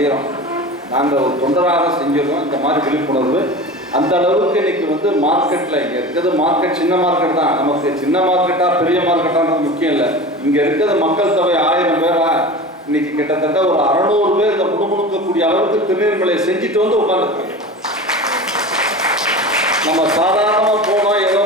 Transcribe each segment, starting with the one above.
செய்கிறோம் நாங்கள் ஒரு தொண்டராக செஞ்சிருக்கோம். இந்த மாதிரி விழிப்புணர்வு. அந்த அளவுக்கு இன்னைக்கு வந்து மார்க்கெட்டில் இங்கே இருக்கிறது மார்க்கெட் சின்ன மார்க்கெட் தான். நமக்கு சின்ன மார்க்கெட்டா பெரிய மார்க்கெட்டான்றது முக்கியம் இல்லை. இங்கே இருக்கிறது மக்கள் தொகை ஆயிரம் பேரா இன்னைக்கு கிட்டத்தட்ட ஒரு அறநூறு பேர் இந்த முணுமுணுக்கக்கூடிய அளவுக்கு திருநெல்வேலியை செஞ்சுட்டு வந்து உட்காந்துருக்காங்க நம்ம சாதாரணமாக போனோம் ஏதோ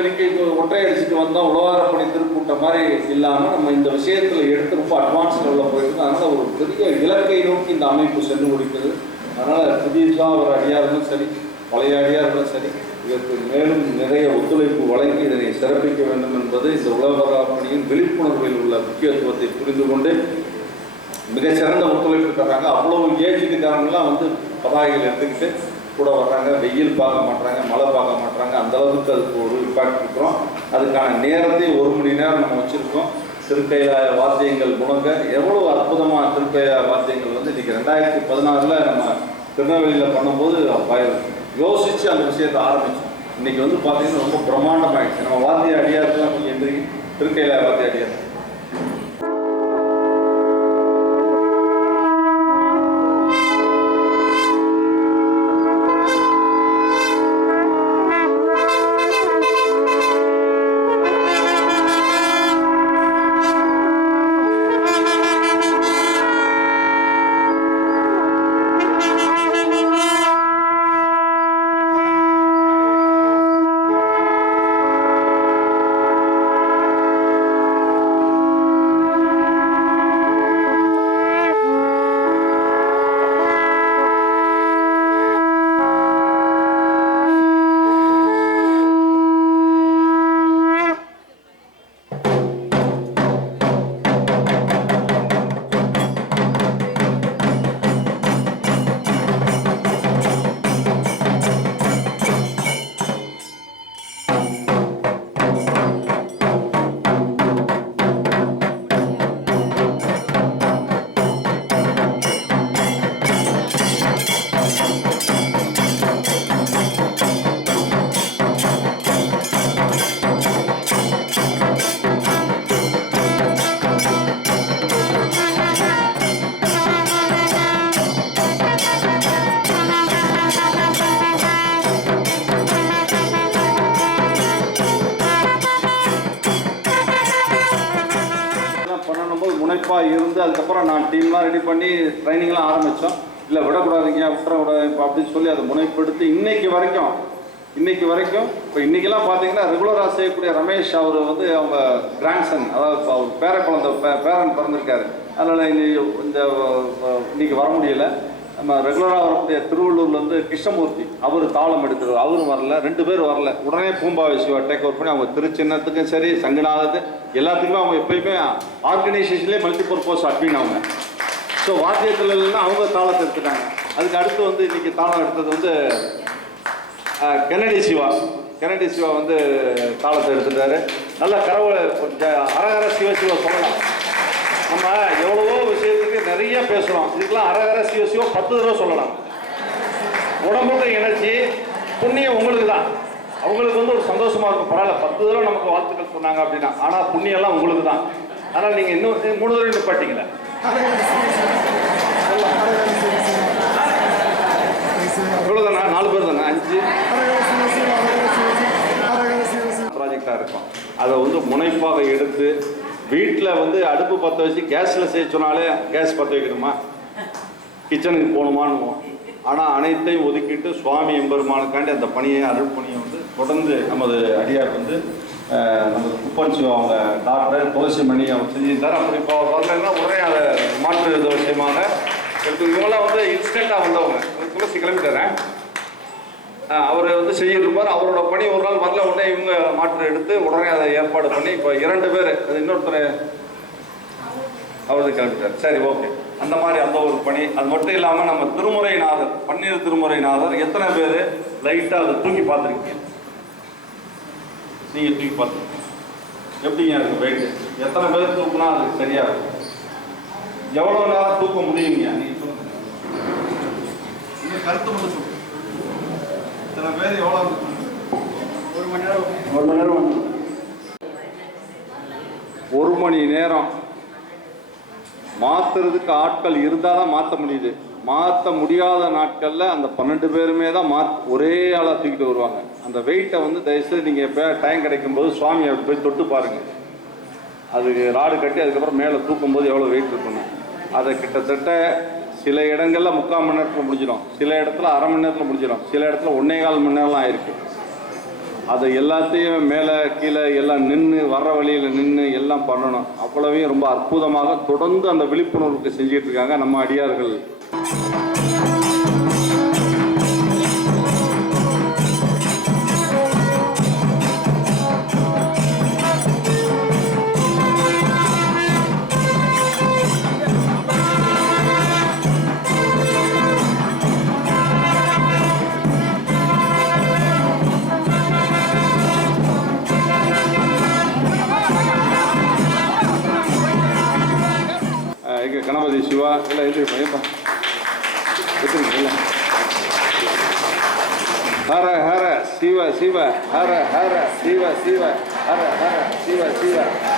வரைக்கும் ஒற்றை அடிச்சுட்டு வந்தால் உழவாரப்பணி திருக்கூட்ட மாதிரி இல்லாமல் நம்ம இந்த விஷயத்தில் எடுத்து ரொம்ப அட்வான்ஸ் லெவலில் போயிருக்கு அதனால் ஒரு பெரிய இலக்கை நோக்கி இந்த அமைப்பு சென்று முடிக்கிறது. அதனால் புதிதாக ஒரு அடியாக இருந்தாலும் சரி பழைய இருந்தாலும் சரி இதற்கு மேலும் நிறைய ஒத்துழைப்பு வழங்கி இதனை சிறப்பிக்க வேண்டும் என்பது இந்த உழவராப்பணியின் விழிப்புணர்வில் உள்ள முக்கியத்துவத்தை புரிந்து கொண்டு மிகச்சிறந்த ஒத்துழைப்பு தர்றாங்க அவ்வளவு ஏஜுக்காரங்களாம் வந்து பதாகைகள் எடுத்துக்கிட்டு கூட வர்றாங்க வெயில் பார்க்க மாட்டாங்க மழை பார்க்க மாட்டாங்க அந்த அளவுக்கு அதுக்கு ஒரு இம்பாக்ட் இருக்கிறோம். அதுக்கான நேரத்தை ஒரு மணி நேரம் நம்ம வச்சுருக்கோம். திருக்கையிலாய வாத்தியங்கள் முழங்க எவ்வளோ அற்புதமாக திருக்கையிலாய வாத்தியங்கள் வந்து இன்றைக்கி ரெண்டாயிரத்தி பதினாறில் நம்ம திருநெல்வேலியில் பண்ணும்போது பயம் யோசித்து அந்த விஷயத்தை ஆரம்பித்தோம் இன்றைக்கி வந்து பார்த்திங்கன்னா ரொம்ப பிரம்மாண்டமாயிடுச்சு. நம்ம வாத்திய அடியாருக்கெல்லாம் நீங்கள் எந்திரிக்கு திருக்கையிலாய வாத்திய அடியார் அதுக்கப்புறம் நான் டீம்லாம் ரெடி பண்ணி ட்ரைனிங்லாம் ஆரம்பித்தோம் இல்லை விடக்கூடாதீங்க விட்டுறக்கூடாது இப்போ அப்படின்னு சொல்லி அதை முனைப்படுத்தி இன்னைக்கு வரைக்கும் இன்னைக்கு வரைக்கும் இப்போ இன்னைக்கெல்லாம் பார்த்தீங்கன்னா ரெகுலராக செய்யக்கூடிய ரமேஷ் அவர் வந்து அவங்க கிராண்ட்சன் அதாவது அவர் பேர குழந்தை பே பேரன் பிறந்திருக்காரு. அதனால் இன்னைக்கு இந்த இன்னைக்கு வர முடியல. நம்ம ரெகுலராக வரக்கூடிய திருவள்ளூர்லேருந்து கிருஷ்ணமூர்த்தி அவர் தாளம் எடுக்கிறார் அவரும் வரல ரெண்டு பேர் வரல. உடனே பூம்பாவை சிவா டேக் ஓவர் பண்ணி அவங்க திருச்சின்னத்துக்கும் சரி சங்கநாதத்து எல்லாத்துக்குமே அவங்க எப்பயுமே ஆர்கனைசேஷன்லேயே மல்டி பர்பஸ் அட்மின் அவங்க. ஸோ வாத்தியத்தில் இல்லைன்னா அவங்க தாளத்தை எடுத்துட்டாங்க. அதுக்கு அடுத்து வந்து இன்றைக்கி தாளம் எடுத்தது வந்து அஹ், கென்னடி சிவா. கென்னடி சிவா வந்து தாளத்தை எடுத்துட்டாரு. நல்ல கரவை அரகர சிவ சிவா சொல்லலாம் நம்ம எவ்வளவோ விஷயத்துக்கு நிறைய பேசுகிறோம் இதுக்கெல்லாம் அரகர சிவ சிவா பத்து தடவை சொல்லலாம். உடம்புக்கு எனர்ஜி புண்ணியம் உங்களுக்கு தான். அவங்களுக்கு வந்து ஒரு சந்தோஷமா இருக்கும். பரவாயில்ல பத்து தடவை நமக்கு வாழ்த்துக்கள் சொன்னாங்க அப்படின்னா ஆனால் புண்ணியம் எல்லாம் உங்களுக்கு தான். ஆனால் நீங்கள் இன்னும் மூணு தடவை நிப்பாட்டிங்களே இவ்வளோதானா நாலு பேர் தானே? அஞ்சு? ப்ராஜெக்டாக இருக்கும். அதை வந்து முனைப்பாக எடுத்து வீட்டில் வந்து அடுப்பு பற்ற வச்சு கேஸில் செய்ய சொன்னாலே கேஸ் பற்ற வைக்கணுமா? கிச்சனுக்கு போகணுமான்னு ஆனால் அனைத்தையும் ஒதுக்கிட்டு சுவாமி எம்பெருமானுக்காண்டி அந்த பணியை அருள் பணியை வந்து தொடர்ந்து நமது அடியார் வந்து நமது குப்பன் சிவா அவங்க டாக்டர் துளசி மணி அவங்க செஞ்சிருந்தார். அப்படி இப்போ பார்த்தீங்கன்னா உடனே அதை மாற்று விஷயமாக இவங்களாம் வந்து இன்ஸ்டண்ட்டாக வந்தவங்க. துளசி கிளம்பிட்டுறேன் அவர் வந்து செய்யிருப்பார் அவரோட பணி ஒரு நாள் வரல உடனே இவங்க மாற்று எடுத்து உடனே அதை ஏற்பாடு பண்ணி இப்போ இரண்டு பேர் அது இன்னொருத்தர் அவரது கிளம்பிட்டார். சரி ஓகே. அந்த மாதிரி அந்த ஒரு பணி. அது மட்டும் இல்லாமல் நம்ம திருமுறைநாதர் பன்னீர் திருமுறைநாதர் எத்தனை பேர் லைட்டாக அதை தூக்கி பார்த்துருக்கீங்க? நீங்கள் தூக்கி பார்த்துருக்கீங்க. எப்படிங்க அதுக்கு வெயிட் எத்தனை பேர் தூக்குனா அது சரியா இருக்கும்? எவ்வளோ நேரம் தூக்க முடியுங்க? நீங்கள் சொல்லுங்கள் நீங்கள் கருத்து மட்டும் இத்தனை பேர் எவ்வளோ ஒரு மணி நேரம். ஒரு மணி நேரம் ஒரு மணி நேரம். மாற்றுறதுக்கு ஆட்கள் இருந்தால் தான் மாற்ற முடியுது. மாற்ற முடியாத நாட்களில் அந்த பன்னெண்டு பேருமே தான் மா ஒரே ஆளாக தூக்கிட்டு வருவாங்க. அந்த வெயிட்டை வந்து தயவுசெய்து நீங்கள் எப்போ டைம் கிடைக்கும்போது சுவாமியை போய் தொட்டு பாருங்கள் அதுக்கு ராடு கட்டி அதுக்கப்புறம் மேலே தூக்கும்போது எவ்வளோ வெயிட் இருக்கணும் அதை கிட்டத்தட்ட சில இடங்களில் முக்கால் மணி நேரத்தில் முடிஞ்சிடும் சில இடத்துல அரை மணி நேரத்தில் முடிஞ்சிடும் சில இடத்துல ஒன்றே கால் மணி நேரம்லாம் ஆயிருக்கு அதை எல்லாத்தையும் மேலே கீழே எல்லாம் நின்று வர்ற வழியில் நின்று எல்லாம் பண்ணணும். அவ்வளவையும் ரொம்ப அற்புதமாக தொடர்ந்து அந்த விழிப்புணர்வுக்கு செஞ்சிகிட்டு இருக்காங்க நம்ம அடியார்கள். வா எல்லாம் எழுதிருப்பேன் ஏப்பா எடுத்துருங்க ஹர ஹர சிவ சிவ ஹர ஹர சிவ சிவ ஹர ஹர சிவ சிவ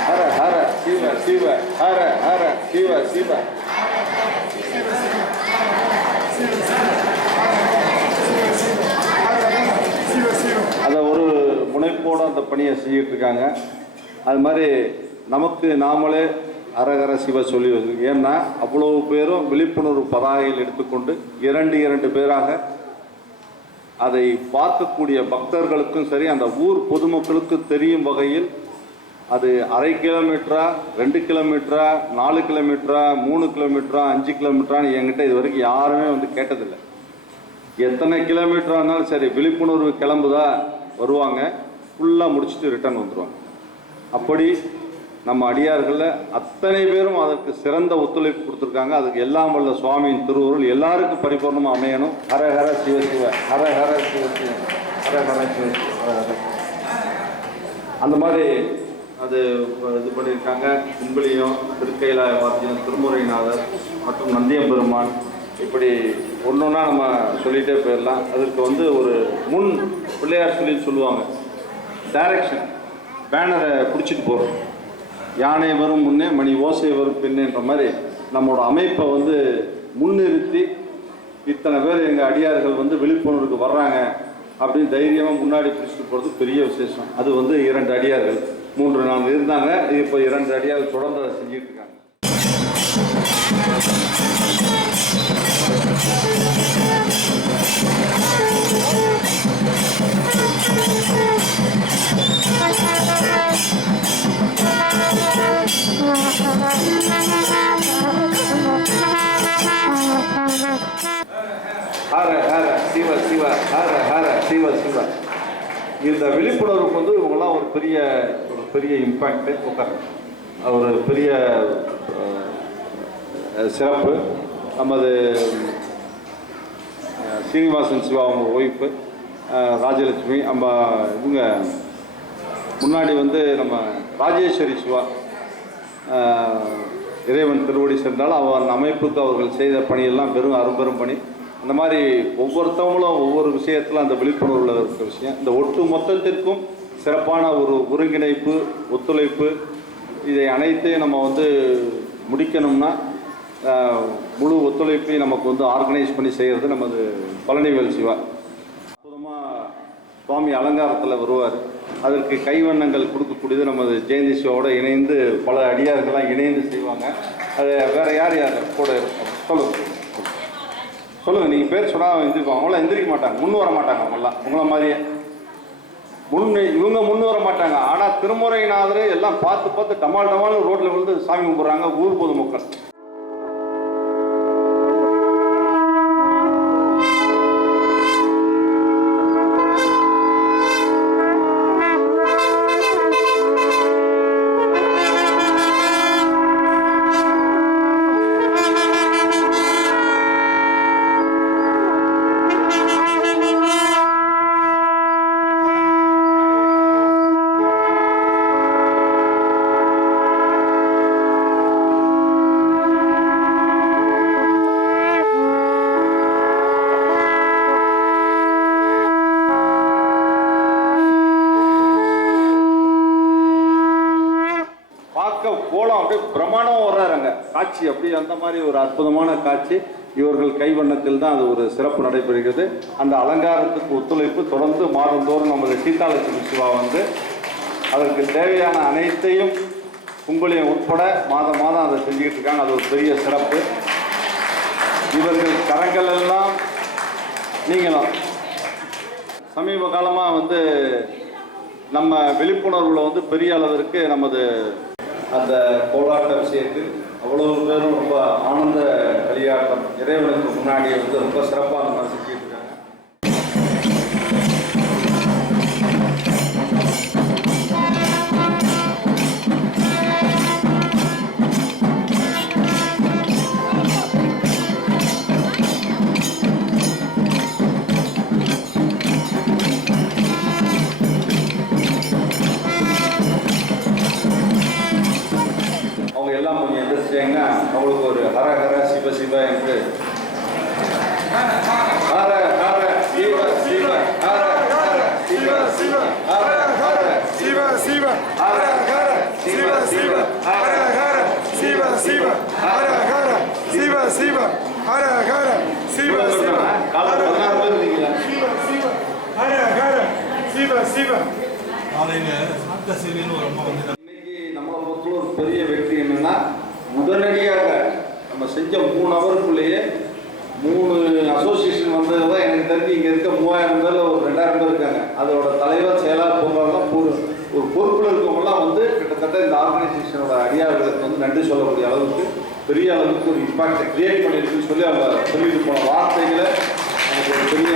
ஹர ஹர சிவ சிவ ஹர ஹர சிவ சிவ அதை ஒரு முனைப்போடு அந்த பணியை செஞ்சுட்டு இருக்காங்க. அது மாதிரி நமக்கு நாமளே அரகர சிவ சொல்லி வருது ஏன்னா அவ்வளவு பேரும் விழிப்புணர்வு பதாகையில் எடுத்துக்கொண்டு இரண்டு இரண்டு பேராக அதை பார்க்கக்கூடிய பக்தர்களுக்கும் சரி அந்த ஊர் பொதுமக்களுக்கு தெரியும் வகையில் அது அரை கிலோமீட்டரா ரெண்டு கிலோமீட்டரா நாலு கிலோமீட்டரா மூணு கிலோமீட்டரா அஞ்சு கிலோமீட்டரான்னு என்கிட்ட இது வரைக்கும் யாருமே வந்து கேட்டதில்லை. எத்தனை கிலோமீட்டரானாலும் சரி விழிப்புணர்வு கிளம்புதா வருவாங்க. ஃபுல்லாக முடிச்சுட்டு ரிட்டர்ன் வந்துடுவாங்க அப்படி நம்ம அடியார்களில் அத்தனை பேரும் அதற்கு சிறந்த ஒத்துழைப்பு கொடுத்துருக்காங்க. அதுக்கு எல்லாம் வல்ல சுவாமியின் திருவுருள் எல்லாருக்கும் பரிபூர்ணமாக அமையணும். ஹர ஹர சிவசிவ ஹர ஹர சிவசிவ ஹர ஹர சிவ ஹர ஹர அந்த மாதிரி அது இது பண்ணியிருக்காங்க. கும்பலியும் திருக்கைலாய வாத்தியம் திருமுறைநாதர் மற்றும் நந்தியம்பெருமான். இப்படி ஒன்று ஒன்றா நம்ம சொல்லிகிட்டே போயிடலாம். அதற்கு வந்து ஒரு முன் பிள்ளையார் சொல்லி சொல்லுவாங்க. டைரக்ஷன் பேனரை பிடிச்சிட்டு போகிறோம் யானை வரும் முன்னே மணி ஓசை வரும் பின்னேன்ற மாதிரி நம்மளோட அமைப்பை வந்து முன்னிறுத்தி இத்தனை பேர் எங்கள் அடியார்கள் வந்து விழிப்புணர்வுக்கு வர்றாங்க அப்படின்னு தைரியமாக முன்னாடி பிடிச்சிட்டு போகிறது பெரிய விசேஷம். அது வந்து இரண்டு அடியார்கள். மூன்று நாள் இருந்தாங்க. இப்போ இரண்டு அடியார்கள் தொடர்ந்து அதை செஞ்சுட்டு இருக்காங்க. ஹர சிவ ஹர ஹர சிவ சிவ. இந்த விழிப்புணர்வுக்கு வந்து இவங்கெல்லாம் ஒரு பெரிய ஒரு பெரிய இம்பேக்ட் உட்காரு ஒரு பெரிய சிறப்பு. நமது சீனிவாசன் சிவா அவங்க ஒய்ஃபு ராஜலட்சுமி. நம்ம இவங்க முன்னாடி வந்து நம்ம ராஜேஸ்வரி சிவா இறைவன் திருவடி சென்றால் அவர் அமைப்புக்கு அவர்கள் செய்த பணியெல்லாம் பெரும் அரும்பெரும் பணி. அந்த மாதிரி ஒவ்வொருத்தவங்களும் ஒவ்வொரு விஷயத்தில் அந்த விழிப்புணர்வில் இருக்கிற விஷயம். இந்த ஒட்டு மொத்தத்திற்கும் சிறப்பான ஒரு ஒருங்கிணைப்பு ஒத்துழைப்பு இதை அனைத்தையும் நம்ம வந்து முடிக்கணும்னா முழு ஒத்துழைப்பையும் நமக்கு வந்து ஆர்கனைஸ் பண்ணி செய்கிறது நமது பழனிவேல் சிவா. அற்புதமாக சுவாமி அலங்காரத்தில் வருவார். அதற்கு கைவண்ணங்கள் கொடுக்கக்கூடியது நமது ஜெயந்தி சிவாவோட இணைந்து பல அடியார்கள்லாம் இணைந்து செய்வாங்க. அது வேறு யார் யார் கூட இருக்கும் சொல்லுங்கள் சொல்லுங்க நீங்கள் பேர் சொன்னால் எந்திரிப்பாங்க அவங்களாம் எந்திரிக்க மாட்டாங்க. முன் வர மாட்டாங்க அவங்களாம் உங்களை மாதிரியே. முன் இவங்க முன் வர மாட்டாங்க. ஆனால் திருமுறைநாதர் எல்லாம் பார்த்து பார்த்து டமால் டமால் ரோட்டில் விழுந்து சாமி கும்பிட்றாங்க. ஊர் பொதுமக்கள் காட்சி அப்படியே அந்த மாதிரி ஒரு அற்புதமான காட்சி இவர்கள் கைவண்ணத்தில் தான் அது ஒரு சிறப்பு நடைபெறுகிறது. அந்த அலங்காரத்துக்கு ஒத்துழைப்பு தொடர்ந்து மாதந்தோறும் நமது சீதாலட்சுமி சிவா வந்து அதற்கு தேவையான அனைத்தையும் கும்பலியம் உட்பட மாதம் மாதம் அதை செஞ்சுக்கிட்டு இருக்காங்க. அது ஒரு பெரிய சிறப்பு. இவர்கள் கரங்கள் எல்லாம் நீங்களும். சமீப காலமாக வந்து நம்ம விழிப்புணர்வில் வந்து பெரிய அளவிற்கு நமது அந்த கோலாட்ட விஷயத்தில் அவ்வளவு பேரும் ரொம்ப ஆனந்த கலியாட்டம் இறைவனுக்கு முன்னாடி வந்து ரொம்ப சிறப்பாக ஹர ஹர. சிவ சிவ. ஹர ஹர சிவ சிவ காலையில் சாத்த சேவைன்னு ஒரு அம்மா வந்து இன்னைக்கு ஒரு பெரிய வெற்றி என்னன்னா உடனடியாக நம்ம செஞ்ச மூணு ஹவருக்குள்ளேயே மூணு அசோசியேஷன் வந்தது தான் எனக்கு தெரிஞ்சு இங்கே இருக்க மூவாயிரம் பேர்ல ஒரு ரெண்டாயிரம் பேர் இருக்காங்க. அதோட தலைவர் செயலாளர் பொருளாளர்லாம் ஒரு ஒரு பொறுப்பில் இருக்கவங்கலாம் வந்து கிட்டத்தட்ட இந்த ஆர்கனைசேஷனோட அடியார்களுக்கு வந்து நன்றி சொல்லக்கூடிய அளவுக்கு பெரிய அளவுக்கு ஒரு இம்பாக்டை கிரியேட் பண்ணியிருக்குன்னு சொல்லி அவங்க சொல்லிட்டு போன வார்த்தைகளை எனக்கு ஒரு பெரிய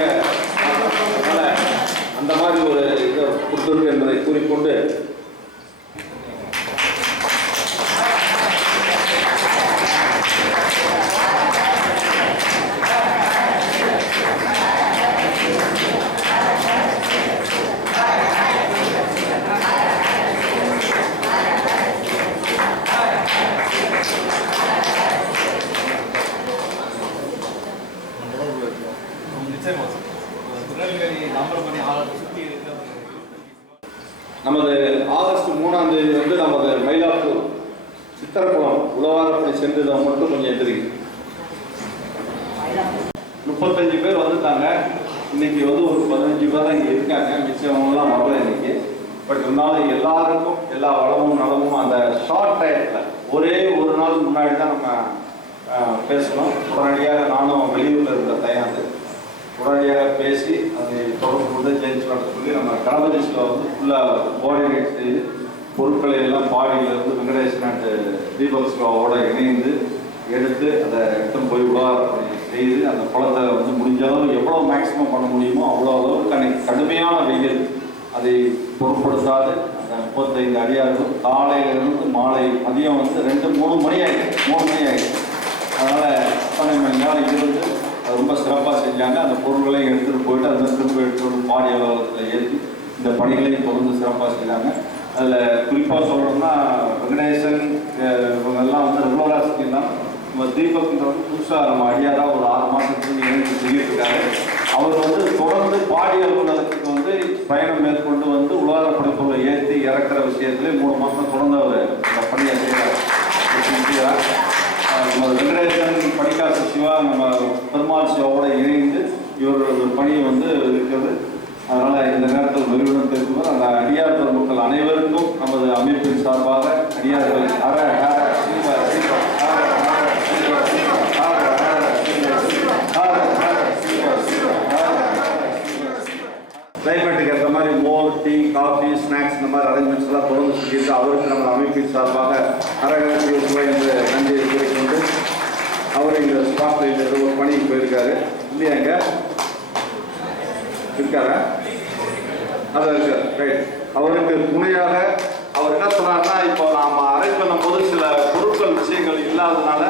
அந்த மாதிரி ஒரு இதை கொடுத்துருக்கு என்பதை கூறிக்கொண்டு நிச்சயமா திருநெல்வேலி தாமிரபரணி ஆறு சுற்றி இருக்க நமது ஆகஸ்ட் மூணாம் தேதி வந்து நமது மயிலாப்பூர் சித்திரக்குளம் உழவாரப்படி சென்றதை மட்டும் கொஞ்சம் எதிரி முப்பத்தஞ்சு பேர் வந்துட்டாங்க இன்னைக்கு வந்து ஒரு பதினஞ்சு பேர் தான் இங்கே இருக்காங்க மிச்சவங்கலாம் வரல இன்னைக்கு பட் இருந்தாலும் எல்லாருக்கும் எல்லா வளமும் நலமும் அந்த ஷார்ட் டயத்தில் ஒரே ஒரு நாள் முன்னாடி தான் நம்ம பேசணும். உடனடியாக நானும் வெளியூரில் இருந்த தயாந்து உடனடியாக பேசி அதை தொடர்பு கொண்டு சேஞ்ச் பண்ண சொல்லி நம்ம கணபதி சிலை வந்து ஃபுல்லாக கோஆர்டினேட் செய்து பொருட்களை எல்லாம் பாடியிலிருந்து வெங்கடேசன் அண்ட் தீபக் சிவாவோட இணைந்து எடுத்து அதை எடுத்துன்னு போய் உதாரணம் செய்து அந்த குளத்தை வந்து முடிஞ்ச அளவு எவ்வளோ மேக்ஸிமம் பண்ண முடியுமோ அவ்வளோ அளவுக்கு அன்னைக்கு கடுமையான வெயில். அதை பொருட்படுத்தாது. முப்பத்தைந்து அடியார்கள் காலையிலிருந்து மாலை மதியம் வந்து ரெண்டு மூணு மணி ஆகிடுச்சு மூணு மணி ஆகிடுச்சு அதனால் பன்னெண்டு மணி நேரம் இருந்து ரொம்ப சிறப்பாக செஞ்சாங்க. அந்த பொருள்களையும் எடுத்துகிட்டு போயிட்டு அந்த திரும்ப எடுத்துகிட்டு வந்து பாடி அலுவலகத்தில் ஏற்றி இந்த பணிகளையும் தொடர்ந்து சிறப்பாக செய்தாங்க. அதில் குறிப்பாக சொல்கிறோம்னா வெங்கடேசன் இவங்கெல்லாம் வந்து ரெகுலராக செஞ்சிருந்தாங்க நம்ம தீபக்ன்றவர் புதுசாக நம்ம அடியாராக ஒரு ஆறு மாதத்துக்கு இணைந்து செஞ்சுட்டு இருக்காரு. அவர் வந்து தொடர்ந்து பாடி அலுவலகத்தில் பயணம் மேற்கொண்டு வந்து உலக படைப்புகளை ஏற்றி இறக்குற விஷயத்துல மூணு மாதம் தொடர்ந்து அவர் இந்த பணியை செய்கிறார் நம்ம வெங்கடேசன் படிக்காசு சிவா நம்ம பெருமாள் சிவாவோட இணைந்து இவரோட பணி வந்து இருக்கிறது. அதனால இந்த நேரத்தில் நிறுவனம் தெரிவிப்போம் அந்த அடியார் மக்கள் அனைவருக்கும் நமது அமைப்பின் சார்பாக அடியார்கள் அற ஹர சிவ சிவ ஹர ஹர சிவ சிவ ஹர ஹர சிவ சிவ ஹர ஹர சிவ சிவ ஹர ஹர சிவ சிவ கிளைமேட்டுக்கு ஏற்ற மாதிரி மோர் டீ காஃபி ஸ்நாக்ஸ் இந்த மாதிரி அரேஞ்ச்மெண்ட்ஸ் எல்லாம் தொடர்ந்து செஞ்சிருக்கு அவருக்கு நம்ம அமைப்பின் சார்பாக அரகர சிவசிவா என்று நன்றியை கூறிக்கொண்டு அவர் இந்த ஸ்பாட்டில் ஏதோ ஒரு பணிக்கு போயிருக்காரு. இல்லையாங்க இருக்காரா? அதான் இருக்கார். ரைட் அவருக்கு துணையாக அவர் என்ன சொன்னார்னா இப்போ நாம் அரேஞ்ச் பண்ணும்போது சில பொருட்கள் விஷயங்கள் இல்லாததுனால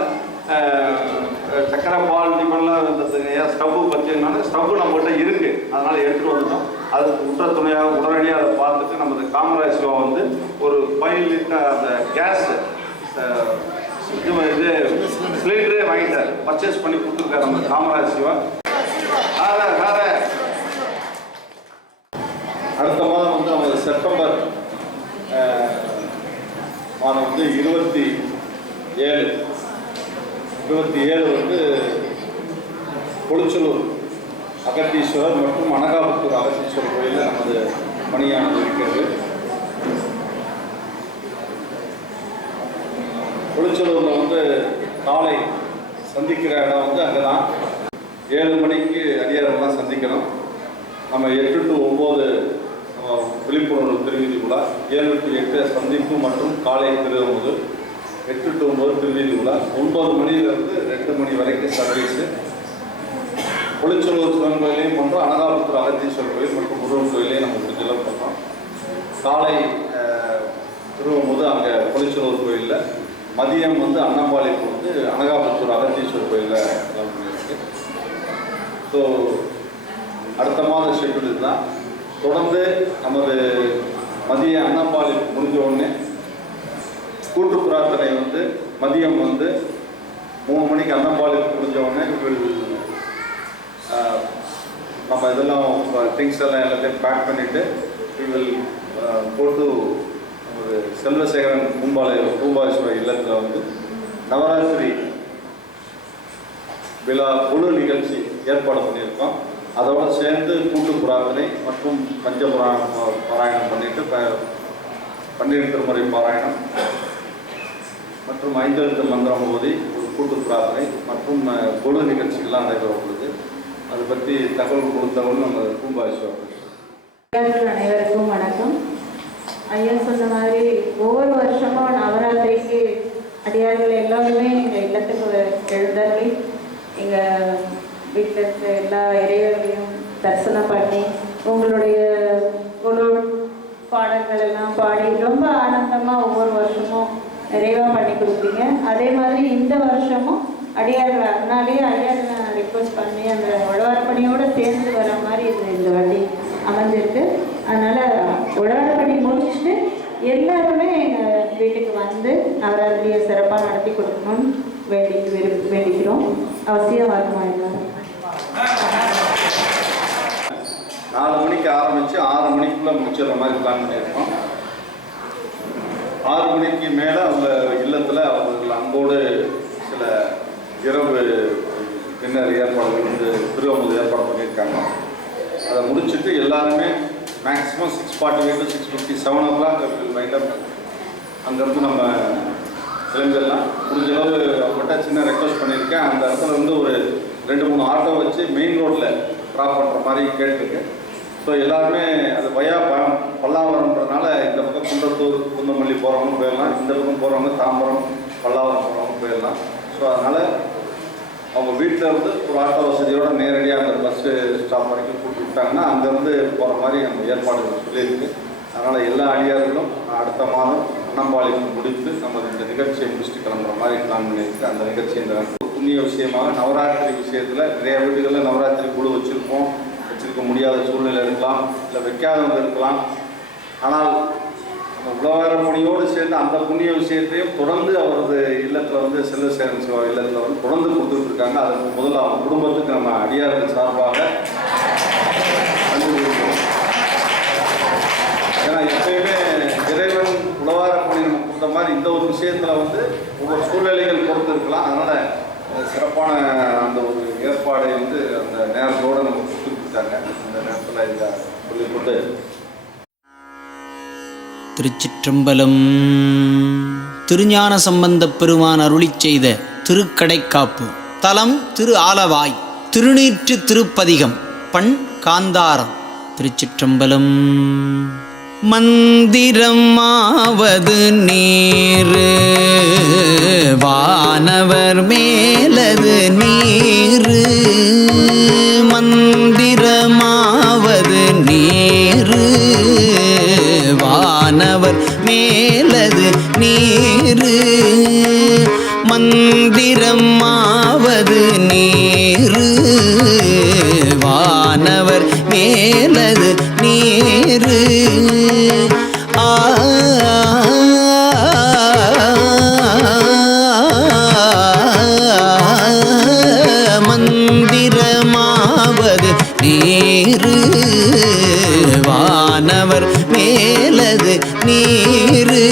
சக்கரை பால் டிஃபன்லாம் இருந்தது. ஸ்டவ்வு பற்றினால ஸ்டவ் நம்மகிட்ட இருக்கு. அதனால எடுத்துகிட்டு வந்துட்டோம். அதுக்கு உற்ற துணையாக உடனடியாக அதை பார்த்துட்டு நமது காமராஜ் சிவா வந்து ஒரு பயில் லிட்டர் அந்த கேஸ் இது இது சிலிண்டரே வாங்கிட்டார். பர்ச்சேஸ் பண்ணி கொடுத்துருக்காரு நம்ம காமராஜ் சிவா. அடுத்த மாதம் வந்து நம்ம செப்டம்பர் மாதம் வந்து இருபத்தி ஏழு. இருபத்தி ஏழு வந்து அகத்தீஸ்வரர் மற்றும் அனகாபுத்தூர் அகத்தீஸ்வரர் கோயிலில் நமது பணியானது இருக்கிறது. ஒளிச்சலூரில் வந்து காலை சந்திக்கிற இடம் வந்து அங்கே தான் ஏழு மணிக்கு அடியாரெல்லாம் சந்திக்கணும். நம்ம எட்டு டு ஒம்பது விழிப்புணர்வு திருவிதி விழா. ஏழு டு எட்டு சந்திப்பு மற்றும் காலை திருவது எட்டு டு ஒம்பது திருவிதி விழா. ஒன்பது மணியிலிருந்து ரெண்டு மணி வரைக்கும் சர்வீஸு. புளிச்சலூர் சிவன் கோயிலையும் பண்ணுறோம் அனகாபுத்தூர் அகத்தீஸ்வரர் கோயில் மற்றும் முருகன் கோயிலையும் நம்ம முடிஞ்செல்லாம் பண்ணுறோம் காலை அஹ், திருவும்போது அங்கே புளிச்சலூர் கோயிலில் மதியம் வந்து அன்னம்பாளையம் வந்து அனகாபுத்தூர் அகத்தீஸ்வரர் கோயிலில் பண்ணியிருக்கு. ஸோ அடுத்த மாத ஷெட்யூல் இதுதான். தொடர்ந்து நமது மதிய அன்னம்பாளையம் முடிஞ்ச உடனே கூட்டு பிரார்த்தனை வந்து மதியம் வந்து மூணு மணிக்கு அன்னம்பாளையம் முடிஞ்ச உடனே நம்ம இதெல்லாம் திங்ஸ் எல்லாம் எல்லாத்தையும் பேக் பண்ணிவிட்டு we will go ஒரு செல்வசேகரன் பூம்பாளையம் பூம்பாலேஸ்வரர் இல்லத்தில் வந்து நவராத்திரி விழா குழு நிகழ்ச்சி ஏற்பாடு பண்ணியிருக்கோம். அதோடு சேர்ந்து கூட்டு பிரார்த்தனை மற்றும் பஞ்ச புராணம் பாராயணம் பண்ணிட்டு ப- பன்னிரு திருமுறை பாராயணம் மற்றும் ஐந்தெழுத்து மந்திரம் ஓதி ஒரு கூட்டு பிரார்த்தனை மற்றும் குழு நிகழ்ச்சிகள்லாம் நடைபெற உள்ளது அதை பற்றி தகவல் கொடுத்தவங்க நம்ம பூம்பாலேஸ்வரர் ஐயாக்கள் அனைவருக்கும் வணக்கம். ஐயா சொன்ன மாதிரி ஒவ்வொரு வருஷமும் நவராத்திரிக்கு அடியார்கள் எல்லாருமே எங்கள் இல்லத்துக்கு எழுந்தருளி எங்கள் வீட்டில் இருக்க எல்லா இறைவர்களையும் தரிசனம் பண்ணி உங்களுடைய குழு பாடல்கள் எல்லாம் பாடி ரொம்ப ஆனந்தமாக ஒவ்வொரு வருஷமும் நிறைவாக பண்ணி கொடுப்பீங்க அதே மாதிரி இந்த வருஷமும் அடியார்கள் அதனாலேயே அடியார்கள் நான் பண்ணி அந்த உழவார்பணியோடு சேர்ந்து வர மாதிரி இது இந்த வாட்டி அமைஞ்சிருக்கு. அதனால் உழவார்பணி முடிச்சுட்டு எல்லாருமே எங்கள் வீட்டுக்கு வந்து நவராத்திரியை சிறப்பாக நடத்தி கொடுக்கணும்னு வேண்டி விரும்பி வேண்டிக்கிறோம். அவசியம் வரணுமா எல்லாரும்? நாலு மணிக்கு ஆரம்பித்து ஆறு மணிக்குள்ளே முடிச்சிடுற மாதிரி பிளான் பண்ணியிருக்கோம். ஆறு மணிக்கு மேலே அவங்க இல்லத்தில் அவர்கள் அன்போடு சில இரவு டின்னர் ஏற்பாடு வந்து திருவம்பது ஏற்பாடு பண்ணியிருக்காங்க. அதை முடிச்சுட்டு எல்லாருமே maximum six forty five to six fifty seven o'clock மைண்டப் அங்கேருந்து நம்ம கிளம்பிடலாம். முடிஞ்ச அளவு அவங்ககிட்ட சின்ன ரெக்வஸ்ட் பண்ணியிருக்கேன். அந்த இடத்துல வந்து ஒரு ரெண்டு மூணு ஆட்டோ வச்சு மெயின் ரோட்டில் ட்ராப் பண்ணுற மாதிரி கேட்டிருக்கேன் ஸோ எல்லாருமே அது வயா ப பல்லாவரம்ன்றதுனால இந்த பக்கம் குன்றத்தூர் குந்தமல்லி போகிறவங்க போயிடலாம். இந்த பக்கம் போகிறவங்க தாம்பரம் பல்லாவரம் போகிறவங்க போயிடலாம். ஸோ அதனால் அவங்க வீட்டில் இருந்து ஒரு ஆட்டோ வசதியோடு நேரடியாக அந்த பஸ்ஸு ஸ்டாப் வரைக்கும் கூப்பிட்டு விட்டாங்கன்னா அங்கேருந்து போகிற மாதிரி நம்ம ஏற்பாடுகள் சொல்லியிருக்கு. அதனால் எல்லா அடியார்களும் அடுத்த மாதம் அன்னம்பாளையம் முடித்து நமது இந்த நிகழ்ச்சியை முடிச்சுட்டு கிளம்புற மாதிரி பிளான் பண்ணியிருக்கு. அந்த நிகழ்ச்சி இந்த புண்ணிய விஷயமாக நவராத்திரி விஷயத்தில் நிறைய வீடுகளில் நவராத்திரி குழு வச்சுருப்போம். வச்சுருக்க முடியாத சூழ்நிலை இருக்கலாம் இல்லை வைக்காதவங்க இருக்கலாம். ஆனால் நம்ம மொழியோடு சேர்ந்து அந்த புண்ணிய விஷயத்தையும் தொடர்ந்து அவரது இல்லத்தில் வந்து செல்வசேகரன் சிவா இல்லத்தில் வந்து தொடர்ந்து கொடுத்துட்டு இருக்காங்க அதற்கு முதல்ல அவங்க குடும்பத்துக்கு நம்ம அடியார்கள் சார்பாக ஏன்னா எப்பயுமே இறைவன் உலகார மொழி நம்ம கொடுத்த மாதிரி இந்த ஒரு விஷயத்தில் வந்து ஒவ்வொரு சூழ்நிலைகள் கொடுத்துருக்கலாம் அதனால் சிறப்பான அந்த ஒரு ஏற்பாடை வந்து அந்த நேரத்தோடு நம்ம கொடுத்து கொடுத்தாங்க அந்த நேரத்தில் இதை சொல்லிக்கொண்டு திருச்சிற்றம்பலம். திருஞான சம்பந்தப் பெருமான் அருளிச் செய்த திருக்கடைக்காப்பு. தலம் திரு ஆலவாய் திருநீற்று திருப்பதிகம் பண் காந்தாரம் திருச்சிற்றம்பலம். மந்திரம் நீர் வானவர் மேலது நீர். மந்திரம் வானவர் மேலது நீரு. மந்திரம் ஆவது நீரு. வானவர் மேலது நீரு. ஆ மந்திரமாவது நீரு. வானவர் மேலது நீரு.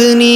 الدنيا